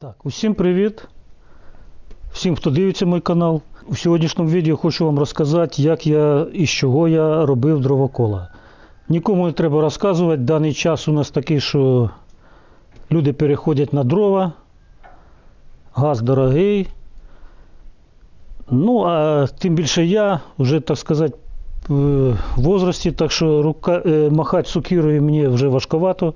Так, усім привіт. Всім, хто дивиться мій канал. У сьогоднішньому відео хочу вам розказати, як я і з чого я робив дровокола. Нікому не треба розказувати. Даний час у нас такий, що люди переходять на дрова, газ дорогий. Ну, а тим більше я вже, так сказати, в возрасті, так що рука, е, махати сукірою мені вже важковато.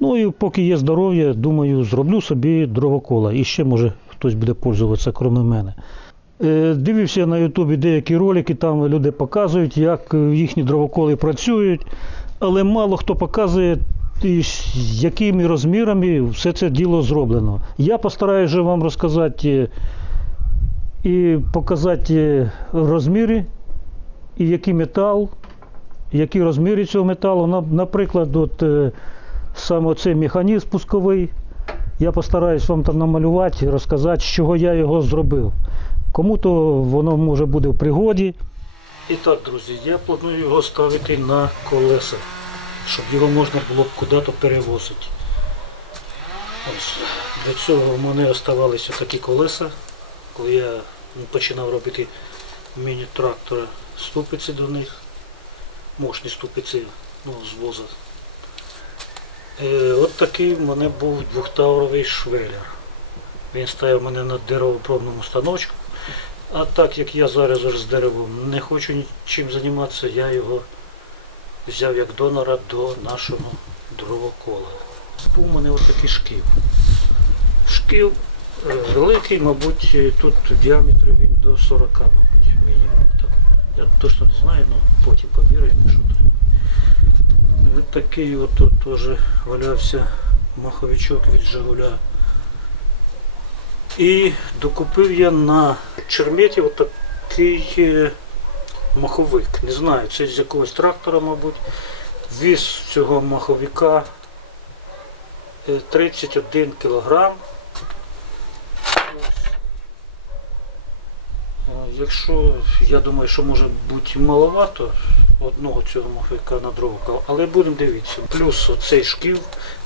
Ну і поки є здоров'я, думаю, зроблю собі дровокола. І ще може хтось буде пользуватися, крім мене. Е, Дивився на Ютубі деякі ролики, там люди показують, як їхні дровоколи працюють, але мало хто показує, з якими розмірами все це діло зроблено. Я постараюся вам розказати е, і показати е, розміри, і який метал, які розміри цього металу. Наприклад, от, саме цей механізм пусковий. Я постараюсь вам там намалювати, розказати, з чого я його зробив. Кому-то воно може буде в пригоді. І так, друзі, я планую його ставити на колеса, щоб його можна було куди-то перевозити. Ось. Для цього в мене оставалися такі колеса, коли я починав робити міні-трактора, ступиці до них, мощні ступиці ну, з воза. Е, От такий в мене був двохтауровий швеллер. Він стояв мене на деревопробному станочку. А так як я зараз з деревом не хочу нічим займатися, я його взяв як донора до нашого дровокола. Був у мене отакий шків. Шків е, великий, мабуть, е, тут в діаметрі він до 40, мабуть, мінімум. Я точно не знаю, але потім поміряємо, що там. Такий от тут теж валявся маховичок від Жигуля. І докупив я на черметі отакий е, маховик. Не знаю, це з якогось трактора, мабуть. Віз цього маховика е, 31 кілограм. Е, Якщо я думаю, що може бути маловато одного цього маховика на дровка, але будемо дивитися. Плюс оцей шкіл,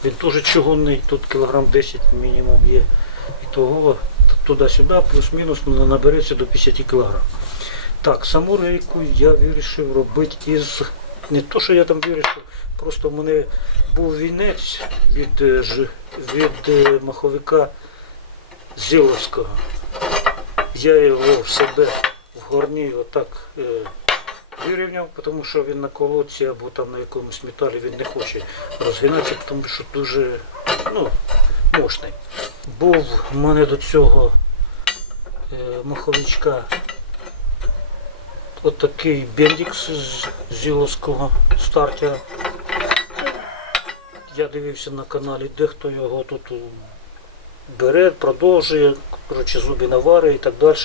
він теж чугунний, тут кілограм 10 мінімум є. І того туди-сюди, плюс-мінус ну, набереться до 50 кілограм. Так, саму рейку я вирішив робити із. Не то, що я там вирішив, просто в мене був вінець від, е, від е, маховика Зіловського. Я його в себе в горні отак е, вирівняв, тому що він на колодці або там на якомусь металі він не хоче розгинатися, тому що дуже ну, мощний. Був в мене до цього е, маховичка отакий бендікс з Зіловського стартера. Я дивився на каналі, дехто його тут бере, продовжує, коротше, зубі навари і так далі.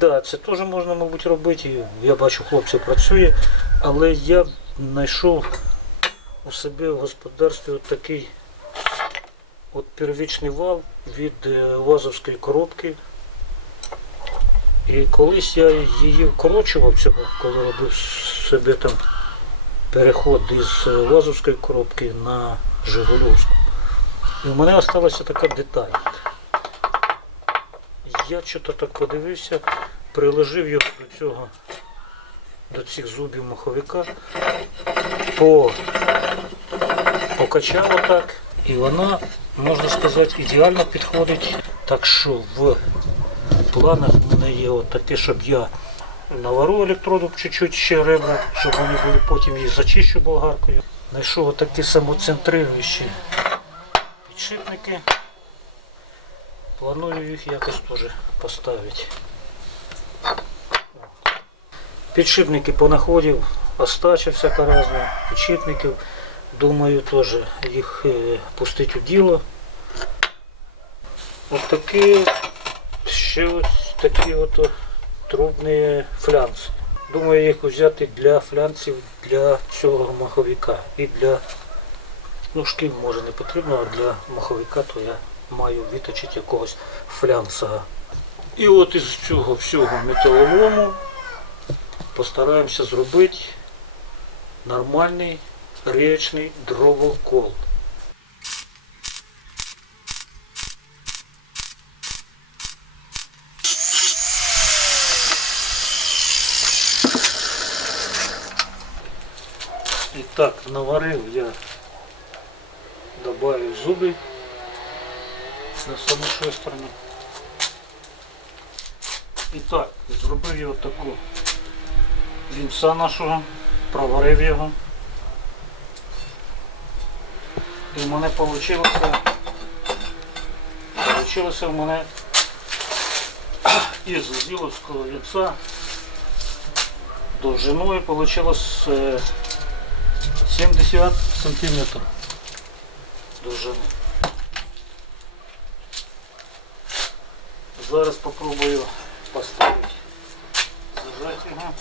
Да, це теж можна, мабуть, робити. Я бачу, хлопці працює, але я знайшов у себе в господарстві от такий от первічний вал від е, вазовської коробки. І колись я її вкорочував коли робив собі там переход із е, вазовської коробки на Жигульовську. І в мене залишилася така деталь. Я що-то так подивився, приложив його до цього, до цих зубів маховика, по, покачав отак, і вона, можна сказати, ідеально підходить. Так що в планах в мене є от таке, щоб я навару електроду чуть-чуть ще ребра, щоб вони були, потім їх зачищу болгаркою. Знайшов отакі самоцентрируючі підшипники. Планую їх якось теж поставити. Підшипники понаходив, остача всяка разна, підшипників. Думаю, теж їх е, пустити у діло. Ось такі, ще ось такі от трубні флянці. Думаю їх взяти для флянців для цього маховика і для Ну, шків може не потрібно, а для маховика то я маю виточити якогось флянсага. І от із цього всього металолому постараємося зробити нормальний річний дровокол. І так, наварив я, добавив зуби на саму шестерню. І так, зробив я таку вінця нашого, проварив його. І в мене вийшло, в мене із зіловського вінця довжиною вийшло 70 сантиметрів довжини. Зараз попробую поставити зажати його.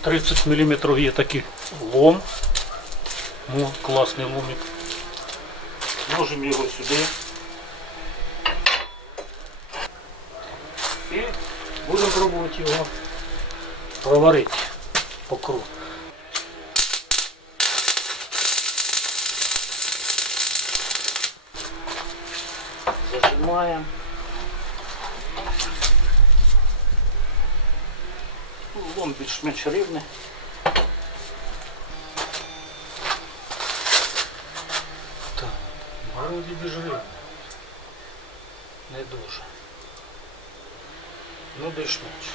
30 мм є такий лом. Ну, класний ломик. Ложимо його сюди. І будемо пробувати його проварити по кругу. Зажимаємо. Ну, більш-менш рівний. Так, вроді більш рівне. Не дуже. Ну, більш-менш.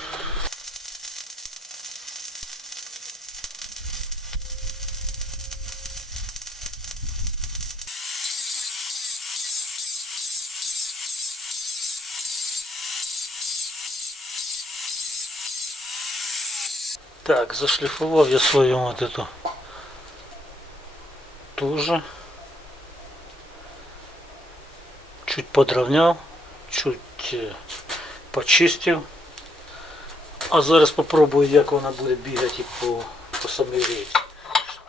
Так, зашліфував я свою вот эту тоже. Чуть подровняв, чуть е, почистив. А зараз попробую, як вона буде бігати по, по самій рейці.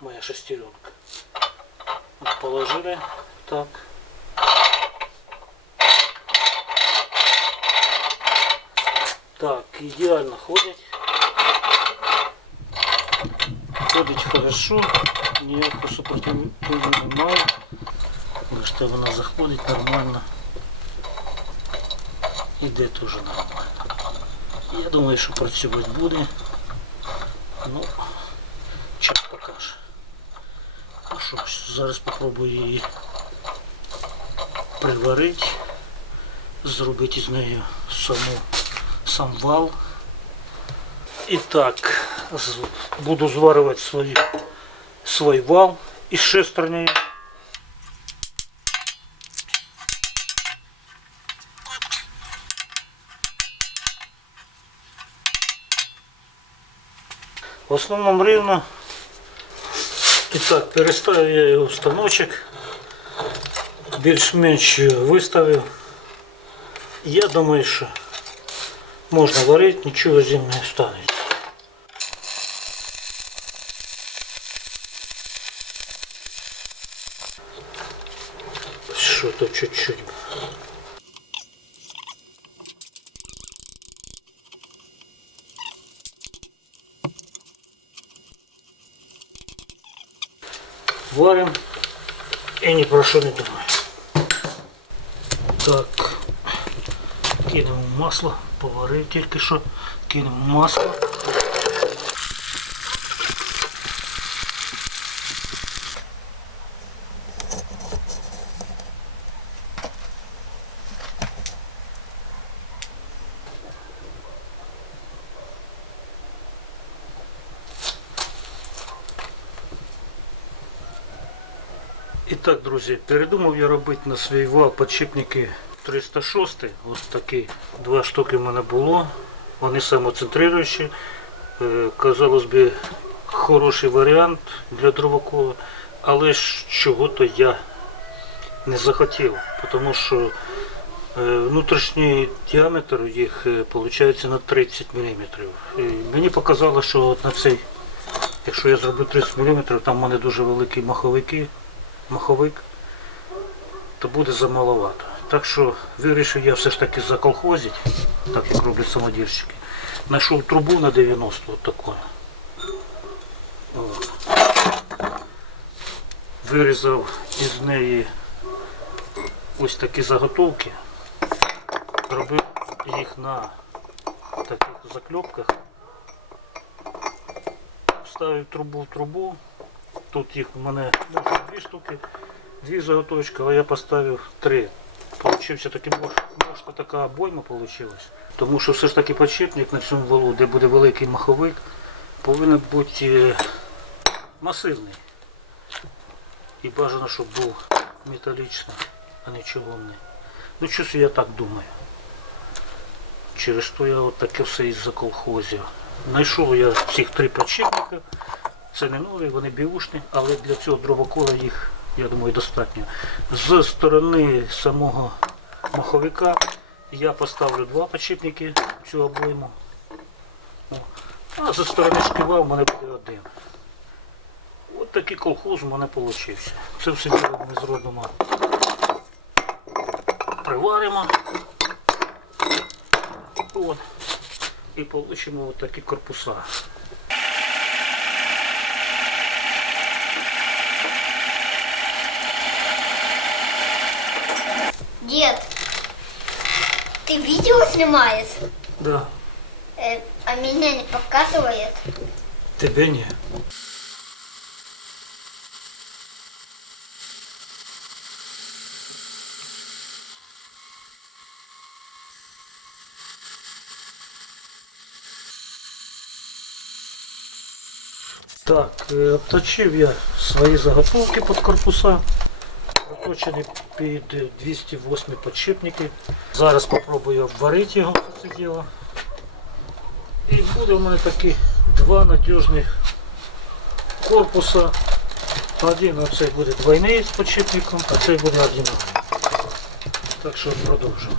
Моя шестеренка. От положили так. Так, ідеально ходить. Ходить хорошо, ніякого супротивлення немає. Бачите, вона заходить нормально. Іде теж нормально. Я думаю, що працювати буде. Ну, час покаже. Ну що, зараз спробую її приварити, зробити з нею саму, сам вал. І так, буду зварювати свої, свій вал із шестернею. В основному рівно. І так, переставив я його в станочок. Більш-менш виставив. Я думаю, що можна варити, нічого з ним не станеться. Що-то чуть-чуть. Варим і ні про що не думаю. Так, кинемо масло, поварив тільки що, кинемо масло. Так, друзі, передумав я робити на свій вал подшипники 306. Ось такі два штуки в мене було. Вони самоцентруючі. Е, Казалось би, хороший варіант для дровокола, але ж чого-то я не захотів, тому що е, внутрішній діаметр їх виходить на 30 мм. І мені показало, що на цей, якщо я зроблю 30 мм, там в мене дуже великі маховики маховик, то буде замаловато. Так що вирішив я все ж таки заколхозити, так як роблять самодільщики. Знайшов трубу на 90 от таку. Вирізав із неї ось такі заготовки. Зробив їх на таких закльопках. Вставив трубу в трубу. Тут їх в мене може дві штуки, дві заготовочки, але я поставив три. Получився такий мож, можна така обойма вийшла. Тому що все ж таки підшипник на цьому валу, де буде великий маховик, повинен бути е, масивний. І бажано, щоб був металічний, а не чугунний. Ну, щось я так думаю. Через то я от таке все із-за колхозів. Знайшов я цих три підшипника. Це не нові, вони біушні, але для цього дровокола їх, я думаю, достатньо. З сторони самого маховика я поставлю два підшипники в цю обойму. А зі сторони шківа в мене буде один. От такий колхоз у мене вийшов. Це все ми зробимо. Приваримо. От. І отримаємо от такі корпуса. Дед, ты видео снимаешь, Да. Э, а меня не показывает? Тебе ні. Так, е, обточив я свої заготовки під корпуса. Заточені під 208 підшипники. Зараз спробую обварити його це діло. І буде у мене такі два надіжних корпуса. Один оцей буде двойний з підшипником, а цей буде одинарний. Так що продовжимо.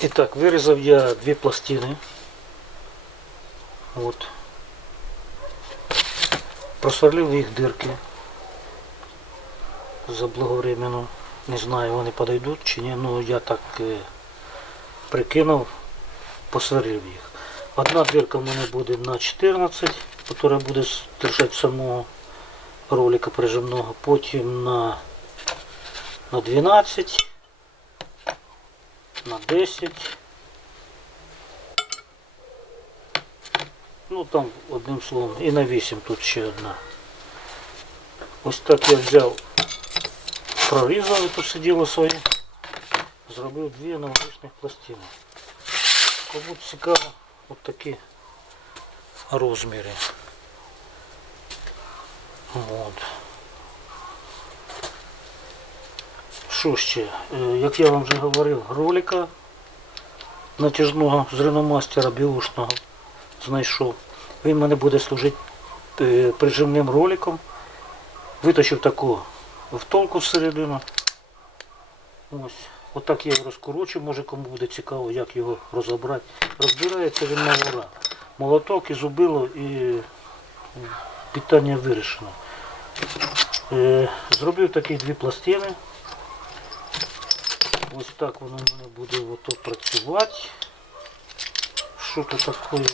І так, вирізав я дві пластини. От. Просверлив їх дирки заблаговременно. Не знаю, вони подойдуть чи ні. Ну я так е, прикинув, посверлив їх. Одна дирка в мене буде на 14, яка буде держати самого ролика прижимного. Потім на, на 12, на 10. Ну там одним словом. І на 8 тут ще одна. Ось так я взяв прорізав тут сиділо своє, зробив дві аналогічних пластини. Кому цікаво, от такі розміри. От. Що ще? Е, Як я вам вже говорив, ролика натяжного з реномастера біушного знайшов. Він мене буде служити е, прижимним роликом. Виточив таку втулку всередину. Ось. Отак я його розкорочу, може кому буде цікаво, як його розібрати. Розбирається він на ура. Молоток і зубило і питання вирішено. Е, зробив такі дві пластини. Ось так воно в мене буде працювати. Що то таке?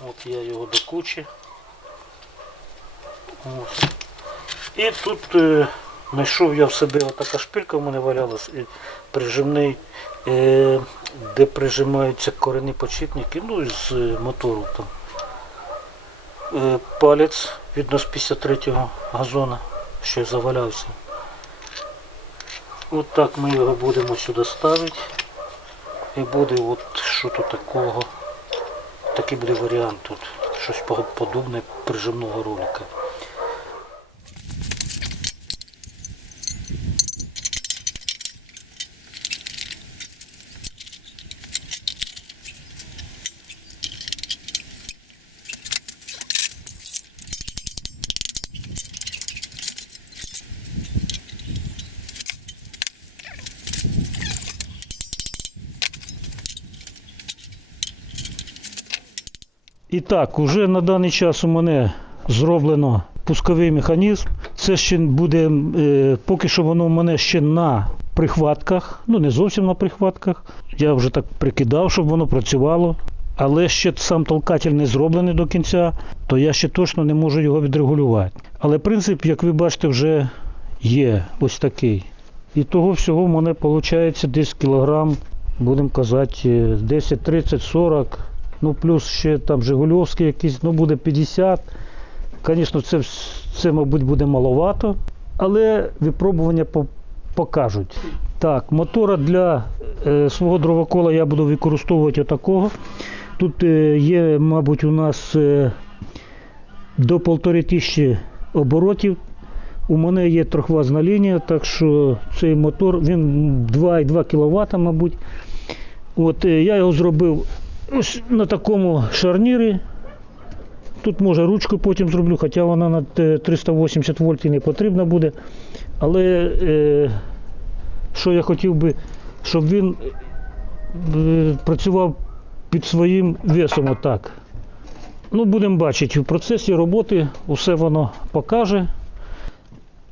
От. От я його до кучі. Ось. І тут е, знайшов я в себе отака шпилька в мене валялась, і прижимний, е, де прижимаються корені подшипники, ну і з е, мотору там. Е, палець видно з 53-го газона, що завалявся. От так ми його будемо сюди ставити. І буде от що тут такого. Такий буде варіант тут. Щось подобне прижимного ролика. Так, уже на даний час у мене зроблено пусковий механізм. Це ще буде, е, поки що воно у мене ще на прихватках, ну не зовсім на прихватках. Я вже так прикидав, щоб воно працювало. Але ще сам толкатель не зроблений до кінця, то я ще точно не можу його відрегулювати. Але принцип, як ви бачите, вже є ось такий. І того всього в мене виходить десь кілограм будемо казати, е, 10, 30, 40, ну плюс ще там Жигульовський якийсь, ну буде 50. Звісно, це, це, мабуть, буде маловато, але випробування по- покажуть. Так, мотора для е, свого дровокола я буду використовувати отакого. Тут е, є, мабуть, у нас е, до полтори тисячі оборотів. У мене є трьохвазна лінія, так що цей мотор він 2,2 кВт, мабуть. От, е, я його зробив ось на такому шарнірі. Тут може ручку потім зроблю, хоча вона на 380 вольт і не потрібна буде. Але е, що я хотів би, щоб він е, працював під своїм весом отак. Ну, будемо бачити, в процесі роботи усе воно покаже.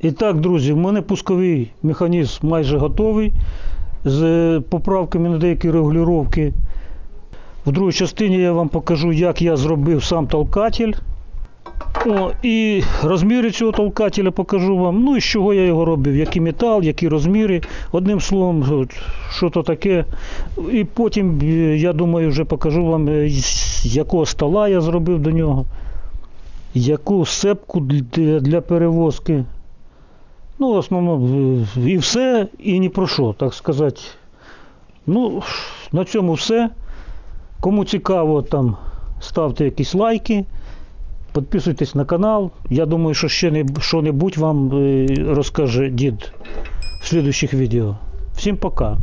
І так, друзі, в мене пусковий механізм майже готовий з е, поправками на деякі регулювання. В другій частині я вам покажу, як я зробив сам толкатель. О, і розміри цього толкателя покажу вам. Ну і з чого я його робив, який метал, які розміри. Одним словом, що то таке. І потім, е, я думаю, вже покажу вам, е, з якого стола я зробив до нього, яку сепку для, перевозки. Ну, в основному і все, і ні про що, так сказати. Ну, на цьому все. Кому цікаво, там ставте якісь лайки, підписуйтесь на канал. Я думаю, що ще не, що-небудь вам е, розкаже дід в слідуючих відео. Всім пока.